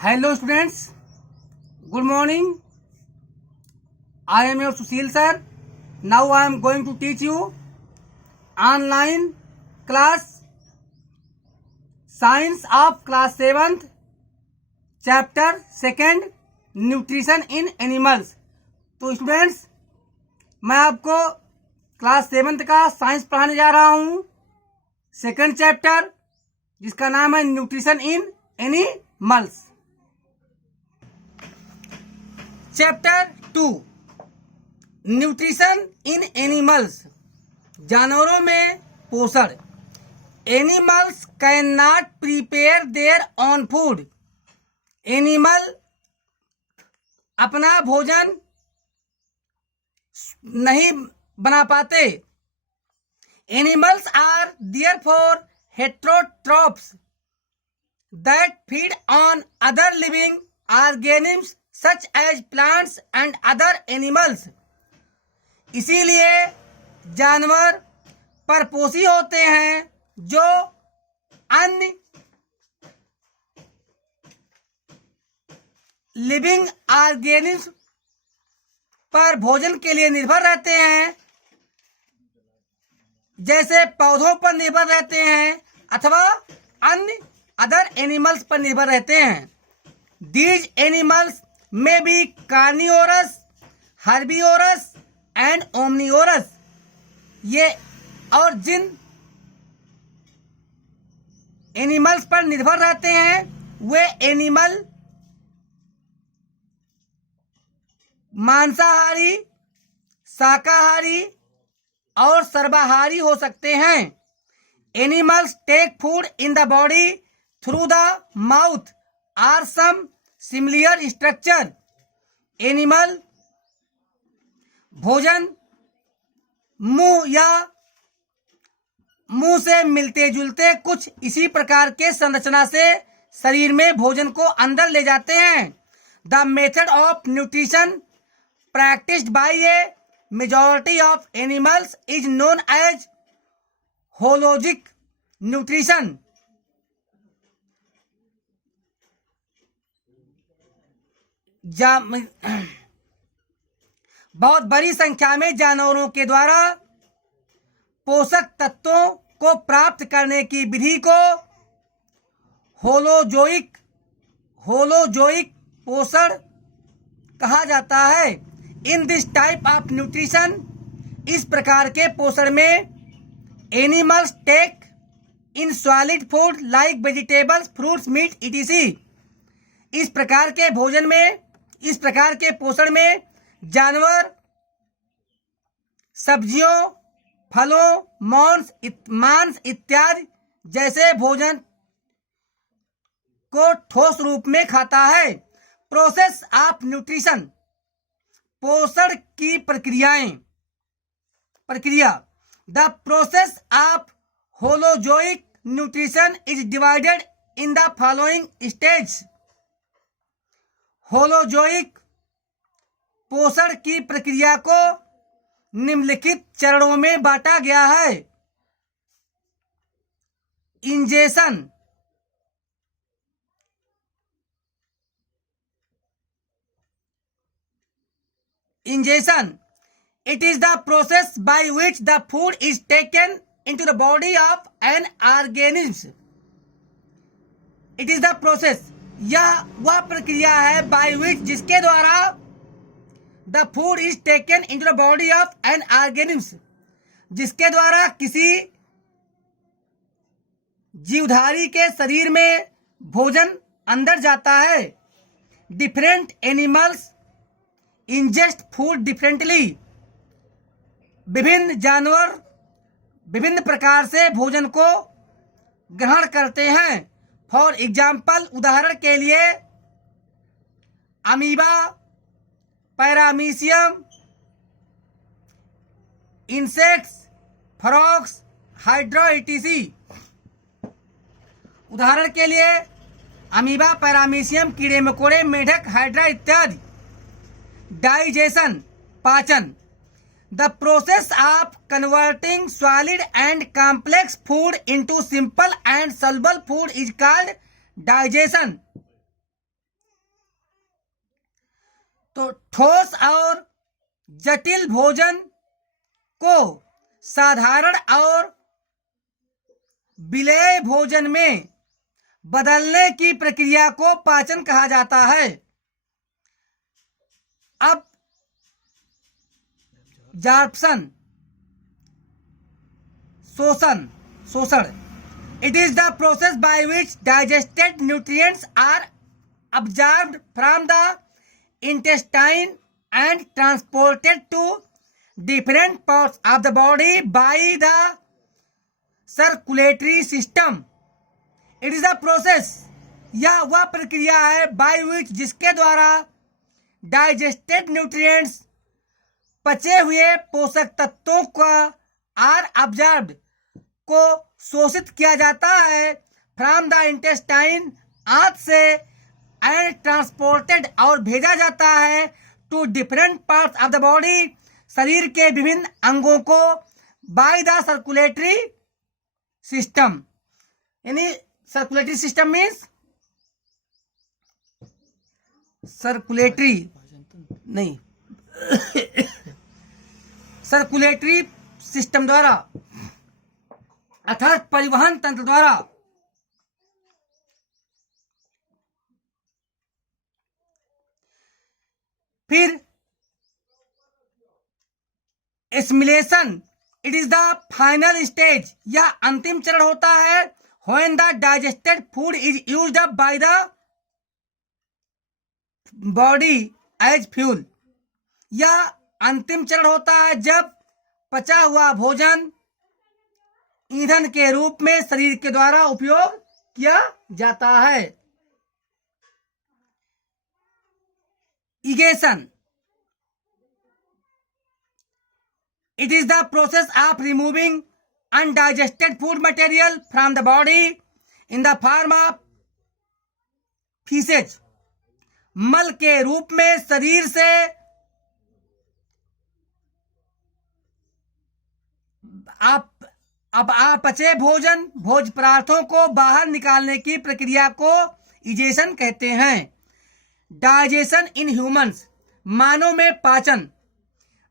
Hello students, good morning. I am your Sushil sir. Now I am going to teach you online class Science of class 7th chapter 2nd Nutrition in Animals। तो students मैं आपको class 7th का science पढ़ाने जा रहा हूँ, second chapter जिसका नाम है nutrition in animals. Chapter 2 nutrition in animals, जानवरों में पोषण। Animals can not prepare their own food, animal अपना भोजन नहीं बना पाते। Animals are therefore heterotrophs that feed on other living organisms such as plants and other animals. इसीलिए जानवर परपोषी होते हैं जो अन्य लिविंग ऑर्गेनिम्स पर भोजन के लिए निर्भर रहते हैं, जैसे पौधों पर निर्भर रहते हैं अथवा अन्य अदर एनिमल्स पर निर्भर रहते हैं। These animals may be carnivorous, herbivorous and omnivorous. ये और जिन एनिमल्स पर निर्भर रहते हैं वे एनिमल मांसाहारी, शाकाहारी और सर्वाहारी हो सकते हैं। Animals take food in the body through the mouth are some similar structure. एनिमल भोजन मुंह से मिलते जुलते कुछ इसी प्रकार के संरचना से शरीर में भोजन को अंदर ले जाते हैं। The method of nutrition practiced by a majority of animals is known as hologic nutrition। बहुत बड़ी संख्या में जानवरों के द्वारा पोषक तत्वों को प्राप्त करने की विधि को होलोजोइक पोषण कहा जाता है। In this type of nutrition, इस प्रकार के पोषण में animals take in solid food like vegetables, fruits, meat etc। इस प्रकार के भोजन में, इस प्रकार के पोषण में जानवर सब्जियों, फलों, मांस इत्यादि जैसे भोजन को ठोस रूप में खाता है। प्रोसेस ऑफ न्यूट्रिशन, पोषण की प्रक्रिया। The process of holozoic nutrition is divided in the following stage. Holozoic पोषण की प्रक्रिया को निम्नलिखित चरणों में बांटा गया है। Ingestion, it is the process by which the food is taken into the body of an organism। It is the process, यह वह प्रक्रिया है by which, जिसके द्वारा the food is taken into the body of an organism, जिसके द्वारा किसी जीवधारी के शरीर में भोजन अंदर जाता है। Different animals ingest food differently, विभिन्न जानवर विभिन्न प्रकार से भोजन को ग्रहण करते हैं। फॉर एग्जाम्पल, उदाहरण के लिए amoeba, paramecium, insects, frogs, hydra etc। उदाहरण के लिए अमीबा, पैरामीशियम, कीड़े मकोड़े, मेढक, हाइड्रा इत्यादि। डाइजेशन, पाचन। The process of converting solid and complex food into simple and soluble food is called digestion. तो ठोस और जटिल भोजन को साधारण और विलेय भोजन में बदलने की प्रक्रिया को पाचन कहा जाता है। अब जार्पसन शोषण it is the process by which digested nutrients are absorbed from the intestine and transported to different parts of the body by the circulatory system. It is the process, यह वह प्रक्रिया है by which जिसके द्वारा digested nutrients पचे हुए पोषक तत्वों का are absorbed को शोषित किया जाता है फ्रॉम द इंटेस्टाइन आंत से एंड ट्रांसपोर्टेड और भेजा जाता है to different parts of the body शरीर के विभिन्न अंगों को बाय द सर्कुलेटरी सिस्टम। यानी सर्कुलेटरी सिस्टम मीन्स सर्कुलेटरी नहीं सर्कुलेटरी सिस्टम द्वारा अर्थात परिवहन तंत्र द्वारा। फिर assimilation, it is the final stage, यह अंतिम चरण होता है when the digested food is used up by the body as fuel, यह अंतिम चरण होता है जब पचा हुआ भोजन ईंधन के रूप में शरीर के द्वारा उपयोग किया जाता है। Egestion, it is the process of removing undigested food material from the body in the form of faeces, मल के रूप में शरीर से अपचे भोज पदार्थों को बाहर निकालने की प्रक्रिया को इजेशन कहते हैं। डाइजेशन इन ह्यूमंस, मानव में पाचन।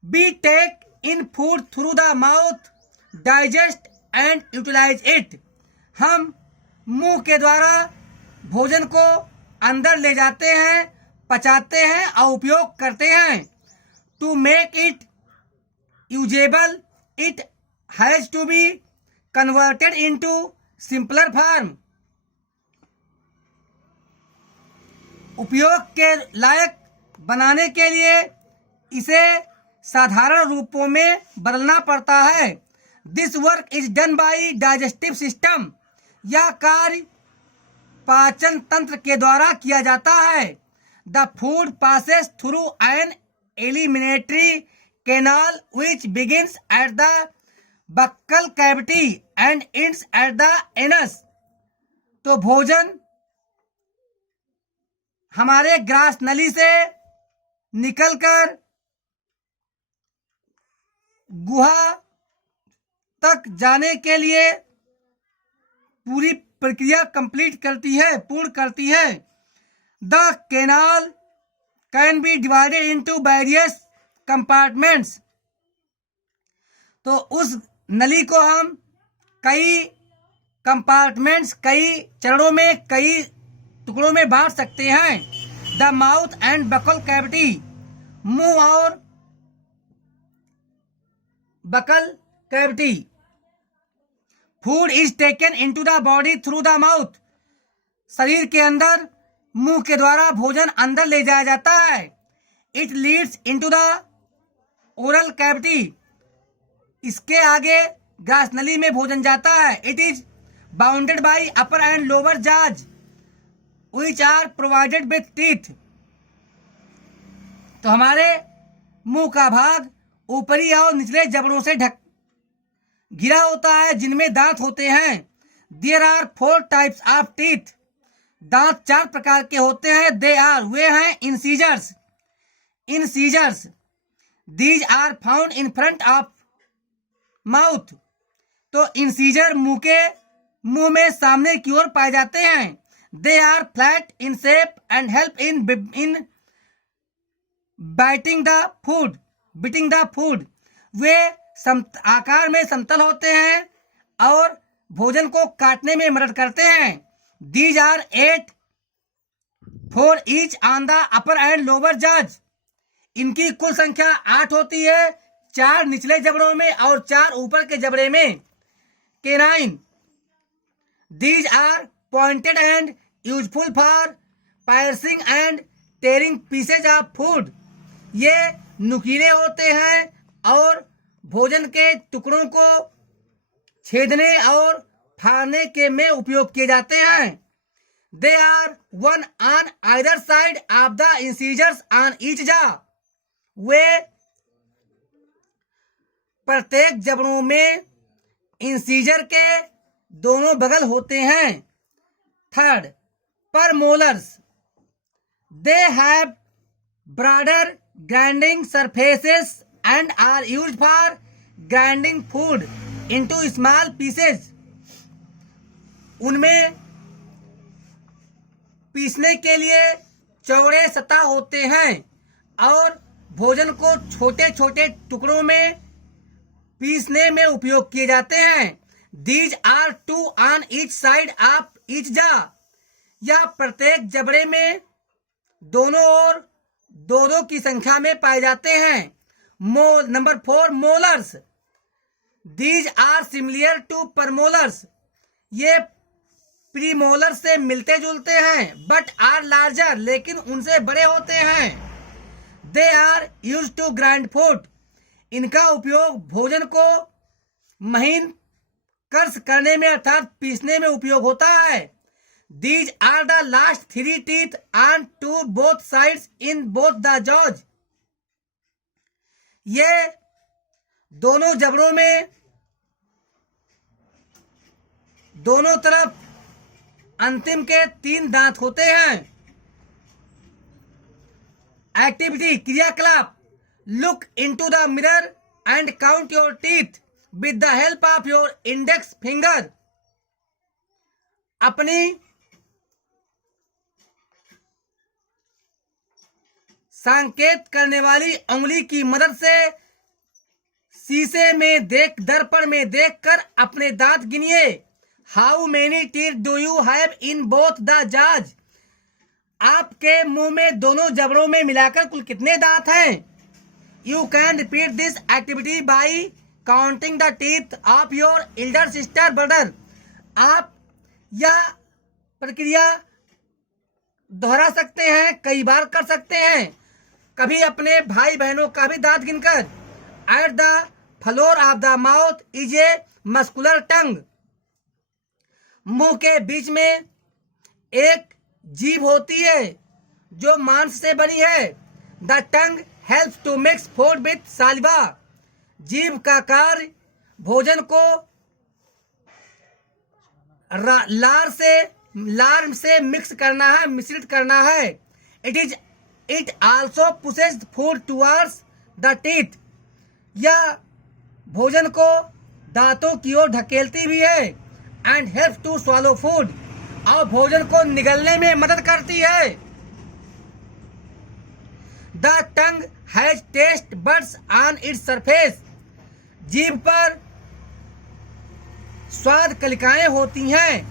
We take in food through the mouth, digest and utilize it, हम मुंह के द्वारा भोजन को अंदर ले जाते हैं, पचाते हैं और उपयोग करते हैं। To make it usable it has to be converted into simpler form, उपयोग के लायक बनाने के लिए इसे साधारण रूपों में बदलना पड़ता है। This work is done by digestive system, यह कार्य पाचन तंत्र के द्वारा किया जाता है। The food passes through an एलिमिनेटरी canal which begins at the buccal cavity and ends at the anus, तो भोजन हमारे ग्रास नली से निकलकर गुहा तक जाने के लिए पूरी प्रक्रिया पूर्ण करती है। The canal can be divided into various compartments, तो उस नली को हम कई कंपार्टमेंट्स, कई चरणों में, कई टुकड़ों में बांट सकते हैं। The mouth and buccal cavity, मुंह और buccal cavity. Food is taken into the body through the mouth, शरीर के अंदर मुंह के द्वारा भोजन अंदर ले जाया जाता है। It leads into the oral cavity, इसके आगे ग्रास नली में भोजन जाता है। It is bounded by upper and lower jaws which are provided with teeth, तो हमारे मुंह का भाग ऊपरी और निचले जबड़ों से घिरा होता है जिनमें दांत होते हैं। There are 4 types of teeth, दांत 4 प्रकार के होते हैं। दे आर, वे हैं incisors, these are found in front of mouth, तो इंसीजर मुंह में सामने की ओर पाए जाते हैं। They are flat in shape and help in biting the food, biting the food, वे आकार में समतल होते हैं और भोजन को काटने में मदद करते हैं। These are 8 four each on the upper and lower jaws. इनकी कुल संख्या 8 होती है, 4 निचले जबड़ों में और 4 ऊपर के जबड़े में। Canine, these are pointed and useful for piercing and tearing pieces of food. ये नुकीले होते हैं और भोजन के टुकड़ों को छेदने और फाड़ने के में उपयोग किए जाते हैं। They are one on either side of the incisors on each jaw. वे प्रत्येक जबड़ों में इंसीजर के दोनों बगल होते हैं। Third, premolars, they have broader grinding surfaces and are used for grinding food into small pieces. उनमें पीसने के लिए चौड़े सतह होते हैं और भोजन को छोटे छोटे टुकड़ों में पीसने में उपयोग किए जाते हैं। These are 2 on each side of each jaw. या प्रत्येक जबड़े में दोनों ओर 2-2 की संख्या में पाए जाते हैं। Number 4, molars, these are similar to premolars. ये प्रीमोलर से मिलते जुलते हैं, बट आर लार्जर, लेकिन उनसे बड़े होते हैं। They are use to grind food. इनका उपयोग भोजन को महीन कर्स करने में अर्थात पीसने में उपयोग होता है। These are the last 3 teeth on to both sides in both the jaws. ये दोनों जबड़ों में दोनों तरफ अंतिम के 3 दांत होते हैं। एक्टिविटी, क्रियाकलाप, look into the mirror and count your teeth with the help of your index finger. अपनी संकेत करने वाली उंगली की मदद से शीशे में दर्पण में देखकर अपने दांत गिनिए। How many teeth do you have in both the jaws. आपके मुंह में दोनों जबड़ों में मिलाकर कुल कितने दांत हैं। You can repeat this activity by counting the teeth of your Elder sister brother. आप यह प्रक्रिया दोहरा सकते हैं, कई बार कर सकते हैं, कभी अपने भाई बहनों का भी दांत गिनकर। At the floor of the mouth is a muscular tongue. मुंह के बीच में एक जीभ होती है जो मांस से बनी है। The tongue helps to mix food with saliva. जीभ का कार्य भोजन को लार से मिक्स करना है, मिश्रित करना है। It also pushes food towards the teeth. यह भोजन को दांतों की ओर ढकेलती भी है। And helps to swallow food, और भोजन को निगलने में मदद करती है। The tongue has taste buds on its surface. जीभ पर स्वाद कलिकाएं होती हैं।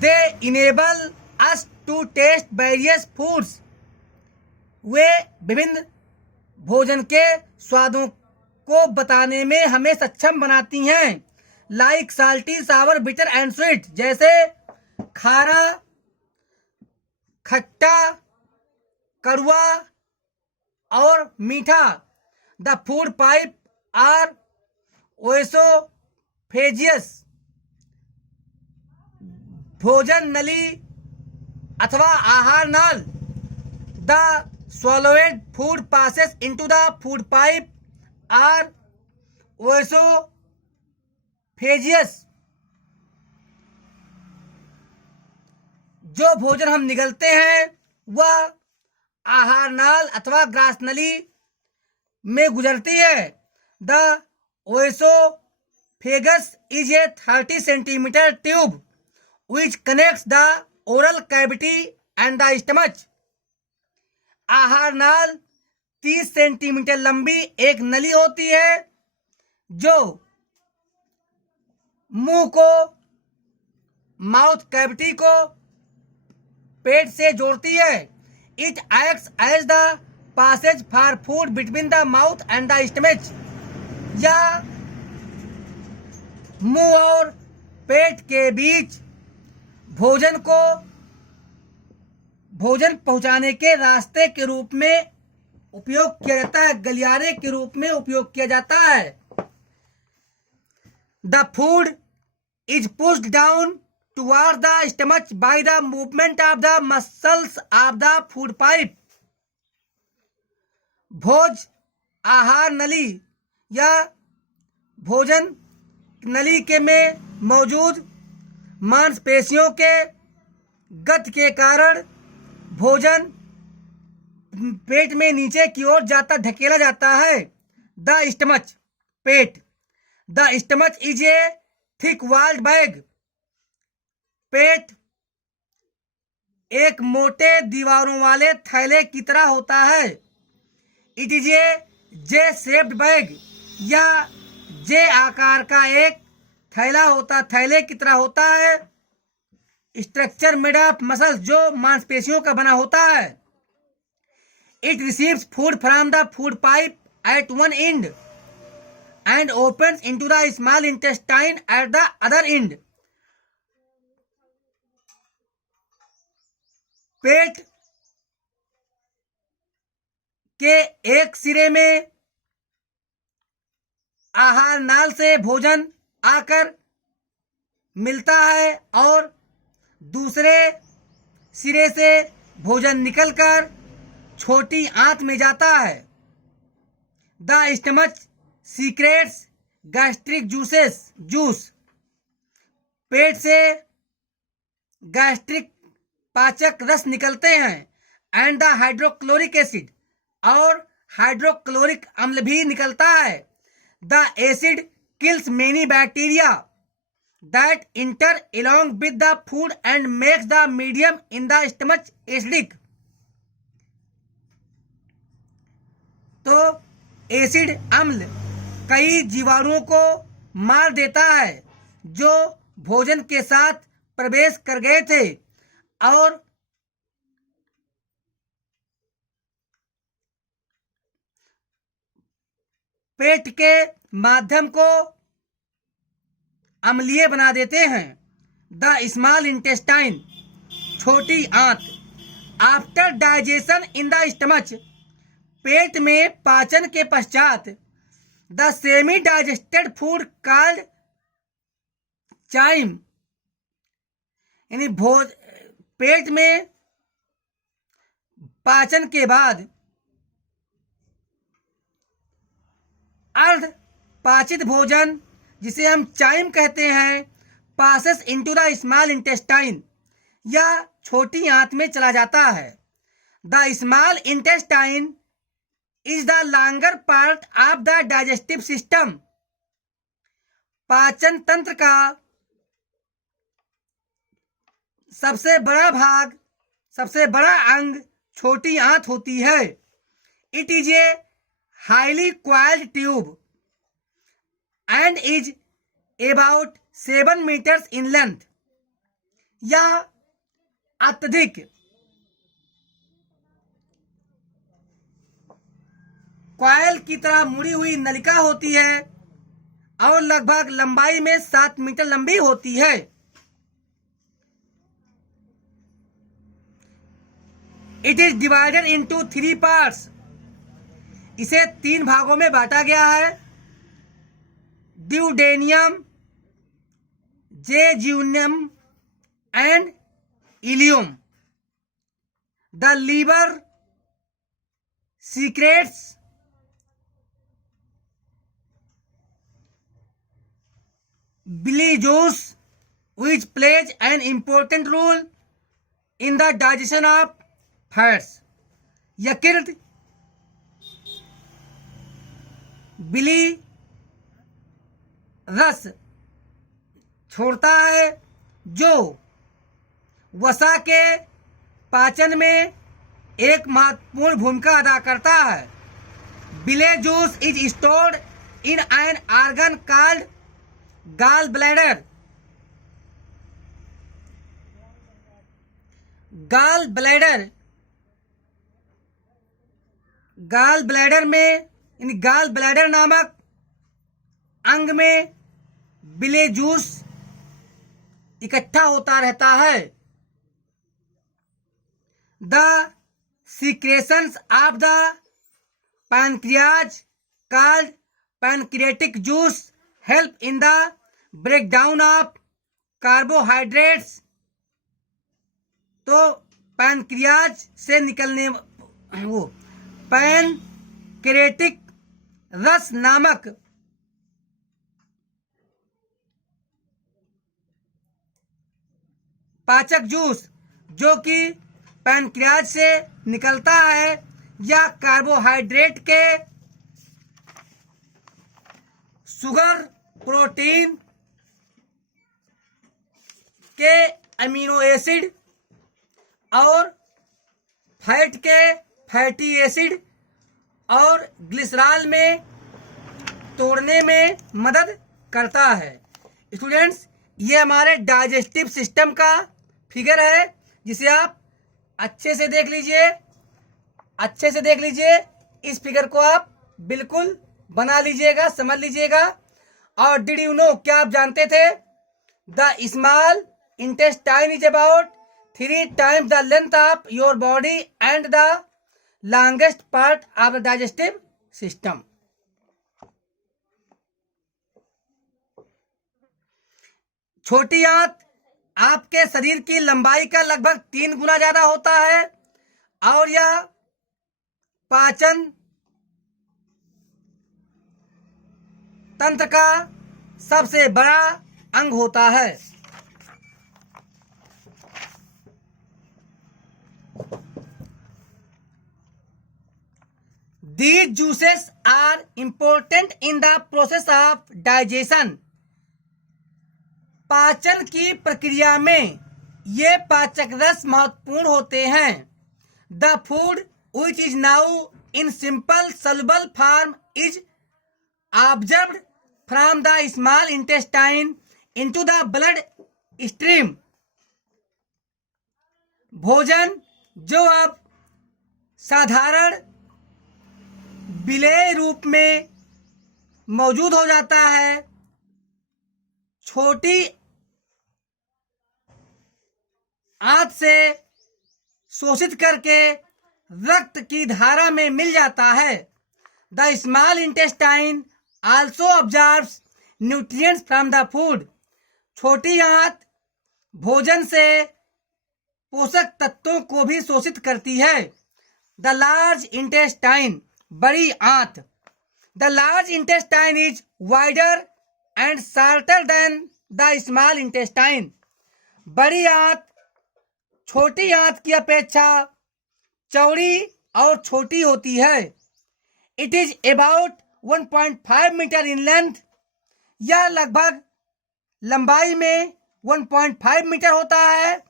They enable us to taste various foods. वे विभिन्न भोजन के स्वादों को बताने में हमें सक्षम बनाती हैं। Like salty, sour, bitter and sweet. जैसे खारा, खट्टा, कड़वा और मीठा। The food pipe or oesophagus. भोजन नली अथवा आहार नाल। The swallowed food passes into the food pipe are oesophagus. जो भोजन हम निगलते हैं वह आहार नाल अथवा ग्रास नली में गुजरती है। The ओएसोफेगस is a 30 centimetre tube which connects the oral cavity and the stomach। आहार नाल 30 सेंटीमीटर लंबी एक नली होती है जो मुंह को, माउथ कैविटी को पेट से जोड़ती है। It acts as the passage for food between the mouth and the stomach. या मुंह और पेट के बीच भोजन पहुंचाने के रास्ते के रूप में उपयोग किया जाता है, गलियारे के रूप में उपयोग किया जाता है। The food is pushed down toward the stomach by the movement of the muscles of the food pipe. भोज आहार नली या भोजन नली के में मौजूद मांसपेशियों के गति के कारण भोजन पेट में नीचे की ओर धकेला जाता है। द स्टमच, पेट। The stomach is a thick walled bag. पेट एक मोटे दीवारों वाले थैले की तरह होता है। It is a J shaped bag. या जे आकार का एक थैले की तरह होता है। स्ट्रक्चर मेड ऑफ मसल्स, जो मांसपेशियों का बना होता है। It receives food from the food pipe at one end एंड opens into the small intestine at the other end. पेट के एक सिरे में आहार नाल से भोजन आकर मिलता है और दूसरे सिरे से भोजन निकलकर छोटी आंत में जाता है। The stomach secretes gastric juice. पेट से गैस्ट्रिक पाचक रस निकलते हैं। एंड द हाइड्रोक्लोरिक एसिड, और हाइड्रोक्लोरिक अम्ल भी निकलता है। The acid kills many bacteria that enter along with the food and makes the medium in the stomach acidic. तो एसिड अम्ल कई जीवाणुओं को मार देता है जो भोजन के साथ प्रवेश कर गए थे और पेट के माध्यम को अम्लीय बना देते हैं। द स्मॉल इंटेस्टाइन, छोटी आंत। After digestion in the stomach, पेट में पाचन के पश्चात the semi digested food called chyme, यानी पेट में पाचन के बाद अर्ध पाचित भोजन, जिसे हम चाइम कहते हैं, passes into the small intestine, या छोटी आंत में चला जाता है। The small intestine is the longer part of the digestive system. पाचन तंत्र का सबसे बड़ा अंग छोटी आंत होती है। It is a highly coiled tube and is about 7 meters in length. यह अत्यधिक कॉयल की तरह मुड़ी हुई नलिका होती है और लगभग लंबाई में 7 मीटर लंबी होती है। It is divided into 3 parts. इसे 3 भागों में बांटा गया है। Duodenum, jejunum and ileum. The liver secretes bilijuice which plays an important role in the digestion of fats. यकृत बिली रस छोड़ता है जो वसा के पाचन में एक महत्वपूर्ण भूमिका अदा करता है। bile juice is stored in an organ called gallbladder. gallbladder में इन gallbladder नामक अंग में बिले जूस इकट्ठा होता रहता है. The secretions of the pancreas called pancreatic juice help in the breakdown of carbohydrates. तो पैनक्रियाज से निकलने वो पैनक्रेटिक रस नामक पाचक जूस जो कि पैनक्रियाज से निकलता है या कार्बोहाइड्रेट के शुगर प्रोटीन के अमीनो एसिड और फैट के फैटी एसिड और ग्लिसरॉल में तोड़ने में मदद करता है. स्टूडेंट्स, ये हमारे डाइजेस्टिव सिस्टम का फिगर है जिसे आप अच्छे से देख लीजिए. इस फिगर को आप बिल्कुल बना लीजिएगा, समझ लीजिएगा. और डिड यू नो, क्या आप जानते थे? The small intestine is about 3 times the length of your body and the longest part of the digestive system. छोटी आंत आपके शरीर की लंबाई का लगभग 3 गुना ज्यादा होता है और यह पाचन तंत्र का सबसे बड़ा अंग होता है. These juices are important in the process of digestion. पाचन की प्रक्रिया में ये पाचक रस महत्वपूर्ण होते हैं. The food which is now in simple soluble form is absorbed from the small intestine into the blood stream. भोजन जो अब साधारण विलेय रूप में मौजूद हो जाता है, छोटी आंत से शोषित करके रक्त की धारा में मिल जाता है. The small intestine also observes nutrients from the food. छोटी आंत भोजन से पोषक तत्वों को भी शोषित करती है. द लार्ज इंटेस्टाइन, बड़ी आंत. The large intestine is wider and shorter than the small intestine. बड़ी आंत छोटी आंत की अपेक्षा चौड़ी और छोटी होती है. It is about 1.5 metre in length. यह लगभग लंबाई में 1.5 मीटर होता है.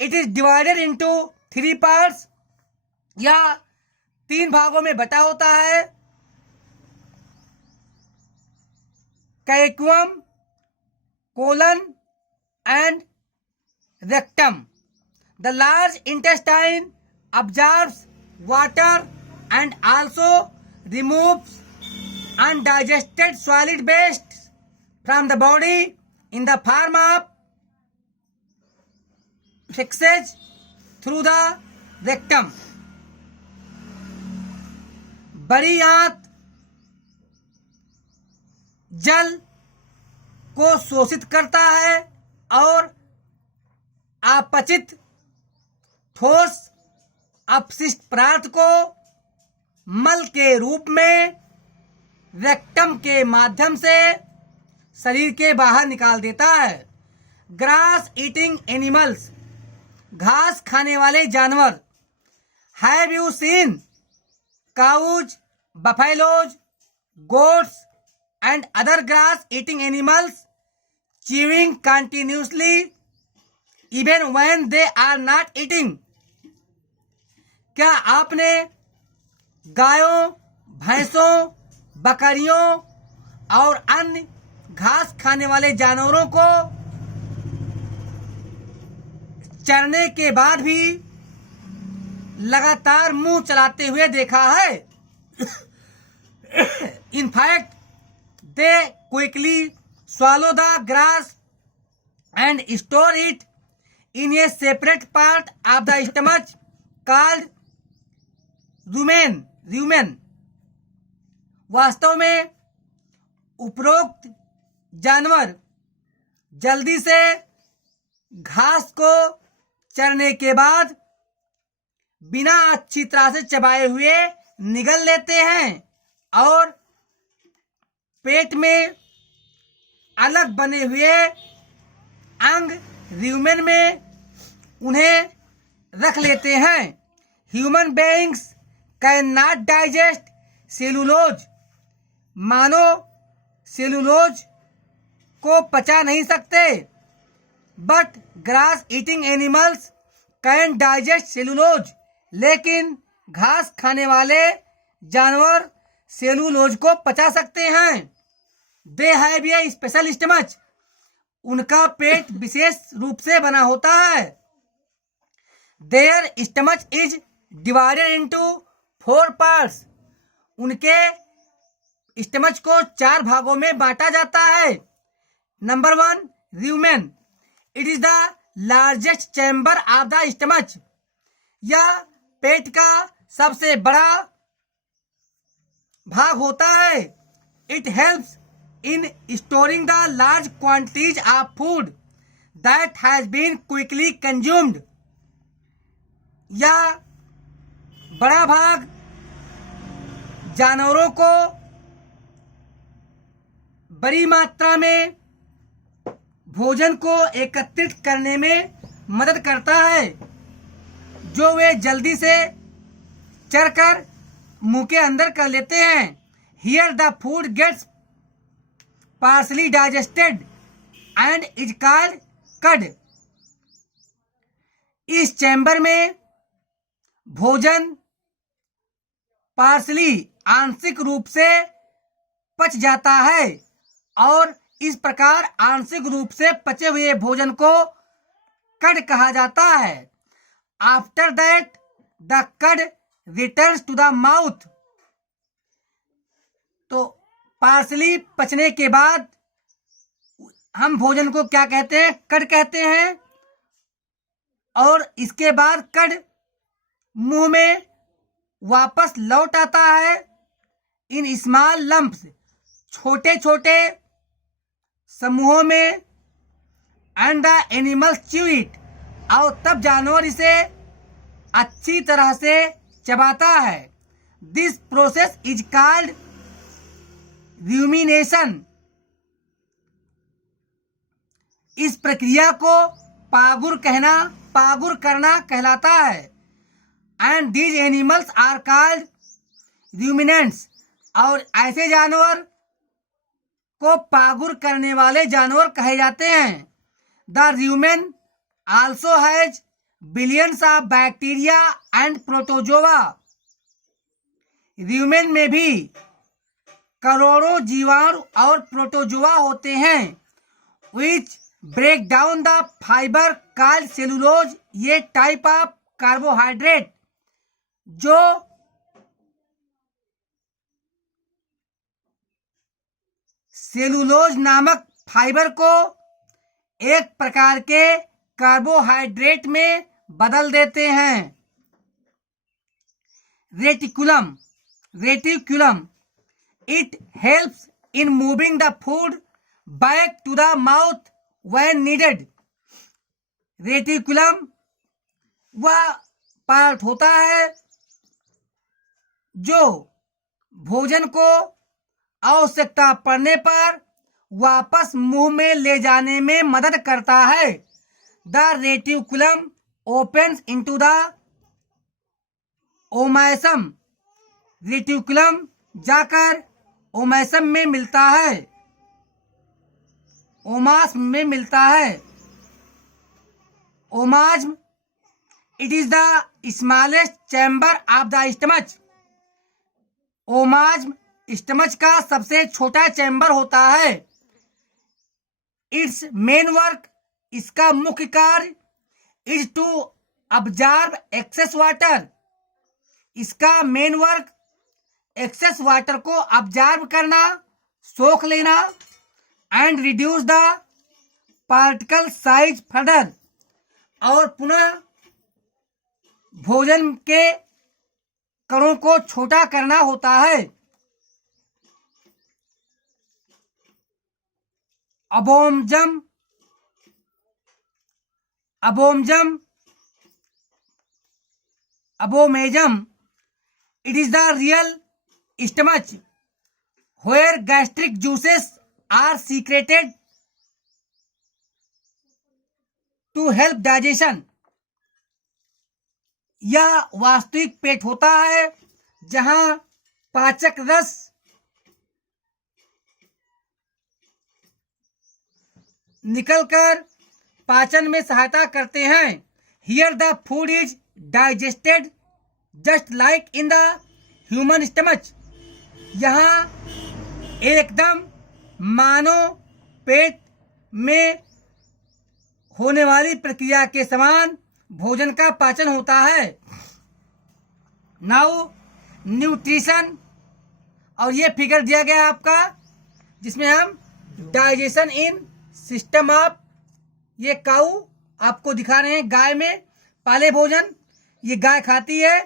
It is divided into 3 parts. यह 3 भागों में बटा होता है. Caecum, colon and rectum. The large intestine absorbs water and also removes undigested solid waste from the body in the form of feces through the rectum. बड़ी आंत जल को शोषित करता है और अपचित ठोस अपशिष्ट पदार्थ को मल के रूप में रेक्टम के माध्यम से शरीर के बाहर निकाल देता है. ग्रास ईटिंग एनिमल्स, घास खाने वाले जानवर. Have you seen cows, buffaloes, goats and other grass eating animals chewing continuously even when they are not eating? क्या आपने गायों, भैंसों, बकरियों और अन्य घास खाने वाले जानवरों को चरने के बाद भी लगातार मुंह चलाते हुए देखा है। In fact, they quickly swallow the grass and store it in a separate part of the stomach called rumen. वास्तव में उपरोक्त जानवर जल्दी से घास को चरने के बाद बिना अच्छी तरह से चबाए हुए निगल लेते हैं और पेट में अलग बने हुए अंग र्यूमेन में उन्हें रख लेते हैं। Human beings can not digest cellulose. Manav cellulose को पचा नहीं सकते, but grass eating animals can digest cellulose. लेकिन घास खाने वाले जानवर सेलुलोज को पचा सकते हैं। They have a special stomach. उनका पेट विशेष रूप से बना होता है। Their stomach is divided into 4 parts. उनके स्टमच को 4 भागों में बांटा जाता है। Number 1, rumen. It is the largest chamber of the stomach. यह पेट का सबसे बड़ा भाग होता है। It helps in storing the large quantities of food that has been quickly consumed. यह बड़ा भाग जानवरों को बड़ी मात्रा में भोजन को एकत्रित करने में मदद करता है, जो वे जल्दी से चरकर मुंह के अंदर कर लेते हैं। Here the food gets partially digested and is called cud. इस चैम्बर में भोजन पार्सली आंशिक रूप से पच जाता है और इस प्रकार आंशिक रूप से पचे हुए भोजन को कड कहा जाता है। आफ्टर दैट द कड रिटर्न्स टू द माउथ। तो पार्सली पचने के बाद हम भोजन को क्या कहते हैं? कड कहते हैं। और इसके बाद कड मुंह में वापस लौट आता है इन स्मॉल लंप्स, छोटे छोटे समूहों में। And the animals chew it. और तब जानवर इसे अच्छी तरह से चबाता है। This process is called rumination. इस प्रक्रिया को पागुर करना कहलाता है। And these animals are called ruminants. और ऐसे जानवर को पागुर करने वाले जानवर कहे जाते हैं। The rumen also has billions of bacteria and protozoa. Rumen में भी करोड़ों जीवाणु और प्रोटोजोआ होते हैं, which break down the fibre called cellulose. ये टाइप ऑफ कार्बोहाइड्रेट जो सेलुलोज नामक फाइबर को एक प्रकार के कार्बोहाइड्रेट में बदल देते हैं। Reticulum It helps in moving the food back to the mouth when needed. Reticulum वह पार्ट होता है जो भोजन को आवश्यकता पड़ने पर वापस मुंह में ले जाने में मदद करता है। The reticulum opens into the omasum. Reticulum जाकर ओमैसम में मिलता है, ओमास में मिलता है। Omasum it is the smallest chamber of the stomach. Omasum stomach का सबसे छोटा चैम्बर होता है। इट्स मेन वर्क, इसका मुख्य कार्य, is to absorb excess water. इसका मेन वर्क एक्सेस वाटर को अब्जॉर्ब करना, सोख लेना, and reduce the particle size further, और पुनः भोजन के कणों को छोटा करना होता है। अबोमजम abomasum, it is the real stomach where gastric juices are secreted to help digestion। यह वास्तविक पेट होता है जहां पाचक रस निकलकर पाचन में सहायता करते हैं। Here the food is digested just like in the human stomach. यहाँ एकदम मानो पेट में होने वाली प्रक्रिया के समान भोजन का पाचन होता है। नाउ न्यूट्रिशन, और ये फिगर दिया गया आपका जिसमें हम डाइजेशन इन सिस्टम ऑफ, ये काऊ आपको दिखा रहे हैं गाय में पाले भोजन। ये गाय खाती है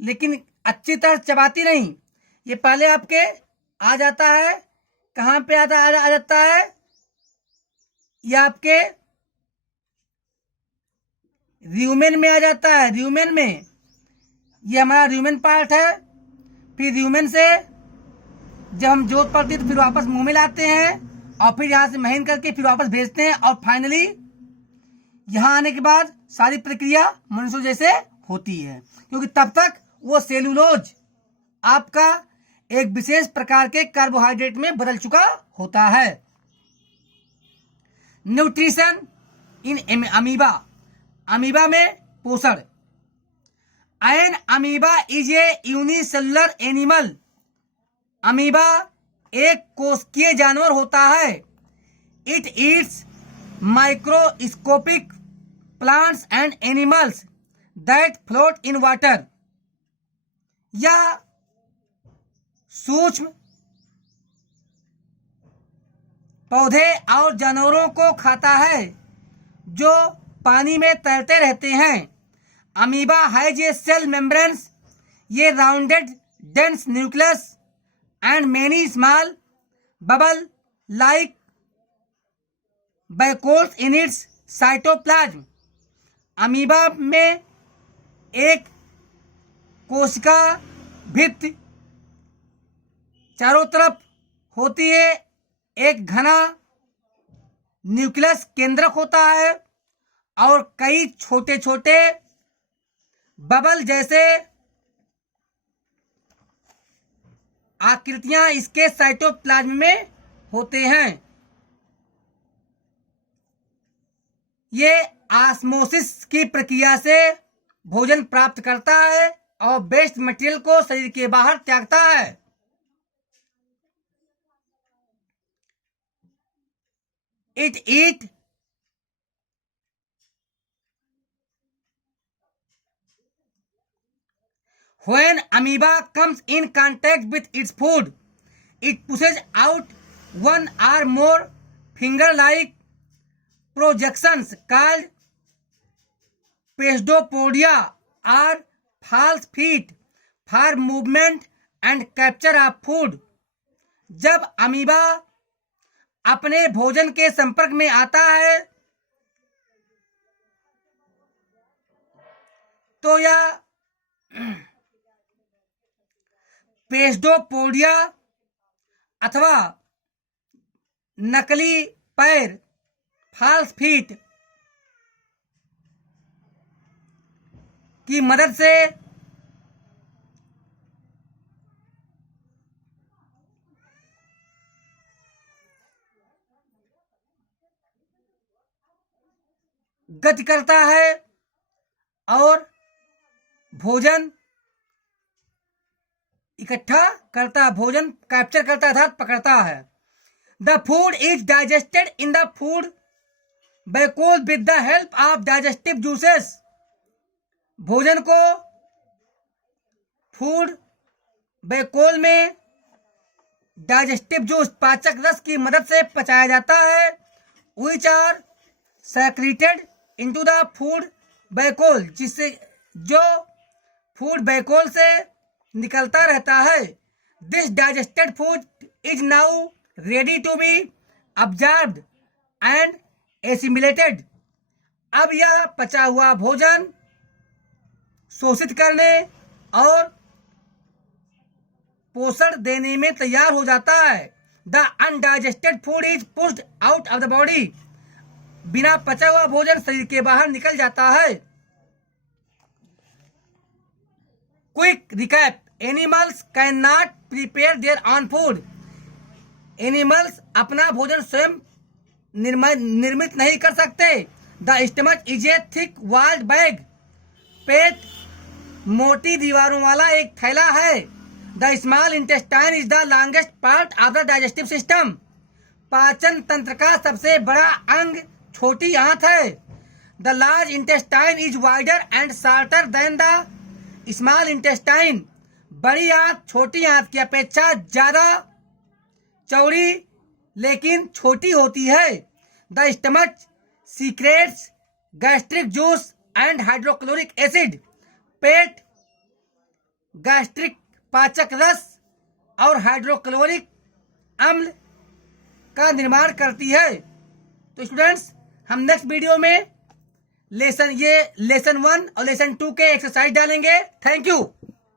लेकिन अच्छी तरह चबाती नहीं। ये पहले आपके आ जाता है, कहाँ पे आ जाता है, ये आपके र्यूमेन में आ जाता है। र्यूमेन में, ये हमारा र्यूमेन पार्ट है। फिर र्यूमेन से जब हम जोत पड़ती है तो फिर वापस मुंह में लाते हैं, और फिर यहाँ से महीन करके फिर वापस भेजते हैं, और फाइनली यहाँ आने के बाद सारी प्रक्रिया मनुष्य जैसे होती है, क्योंकि तब तक वो सेलुलोज आपका एक विशेष प्रकार के कार्बोहाइड्रेट में बदल चुका होता है। न्यूट्रिशन इन अमीबा, अमीबा में पोषण। An amoeba is a unicellular animal. Amoeba एक कोशिकीय जानवर होता है। It eats microscopic plants and animals that float in water. यह सूक्ष्म पौधे और जानवरों को खाता है जो पानी में तैरते रहते हैं। Amoeba has a cell membranes, ये rounded dense nucleus and many small bubble like vacuoles in its cytoplasm. Amoeba में एक कोशिका भित्ति चारों तरफ होती है, एक घना न्यूक्लियस केंद्रक होता है, और कई छोटे छोटे बबल जैसे आकृतियां इसके साइटोप्लाज्म में होते हैं। ये ऑस्मोसिस की प्रक्रिया से भोजन प्राप्त करता है और वेस्ट मटेरियल को शरीर के बाहर त्यागता है। It eat when amoeba comes in contact with its food, it pushes out one or more finger-like projections called pseudopodia or false feet for movement and capture of food। जब amoeba अपने भोजन के संपर्क में आता है तो यह पेस्डोपोडिया अथवा नकली पैर फॉल्स फीट की मदद से गति करता है और भोजन इकट्ठा करता, भोजन कैप्चर करता अर्थात पकड़ता है। The food is digested in the food vacuole with the help of digestive juices. भोजन को फूड वैक्यूल में डाइजेस्टिव जूस पाचक रस की मदद से पचाया जाता है। Which are secreted into the food vacuole, जिससे जो फूड वैक्यूल से निकलता रहता है। This digested food is now ready to be absorbed and assimilated. अब यह पचा हुआ भोजन शोषित करने और पोषण देने में तैयार हो जाता है। The undigested food is pushed out of the body. बिना पचा हुआ भोजन शरीर के बाहर निकल जाता है। Quick recap, animals can not prepare their own food. एनिमल्स अपना भोजन स्वयं निर्मित नहीं कर सकते। The stomach is a thick walled bag. पेट मोटी दीवारों वाला एक थैला है। The small intestine is the longest part of the digestive system. पाचन तंत्र का सबसे बड़ा अंग छोटी आंत है। The large intestine is wider and shorter than the small intestine. बड़ी आंत छोटी आंत की अपेक्षा ज्यादा चौड़ी लेकिन छोटी होती है। The stomach secrets gastric juice and hydrochloric acid. Pet gastric पाचक रस और हाइड्रोक्लोरिक अम्ल का निर्माण करती है। तो स्टूडेंट्स, हम नेक्स्ट वीडियो में लेसन 1 और लेसन 2 के एक्सरसाइज डालेंगे। Thank you.